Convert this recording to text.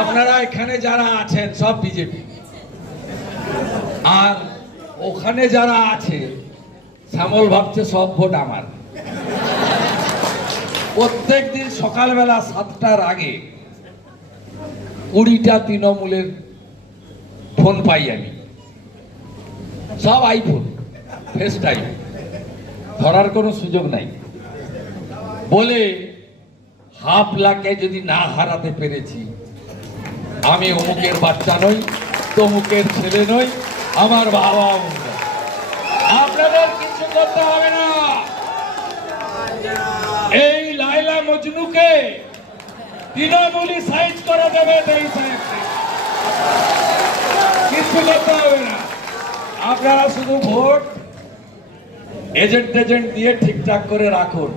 আপনারা এখানে যারা আছেন সব বিজেপি, আর ওখানে যারা আছে শ্যামল ভাবছে সব ভোট আমার। প্রত্যেক দিন সকালবেলা 7টার আগে 20টা তৃণমূলের ফোন পাই আমি, সব আইফোন, ফেস টাইম, ধরার কোনো সুযোগ নাই। বলে হাফ লাখে যদি না হারাতে পেরেছি, আমি অমুকের বাচ্চা নই, তমুকের ছেলে নই, আমার বাবা অমুক। আপনাদের কিছু করতে হবে না। এই লাইলা মজনুকে তৃণমূলী সাইজ করে দেবে, কিছু করতে হবে না। আপনারা শুধু ভোট এজেন্ট দিয়ে ঠিকঠাক করে রাখুন।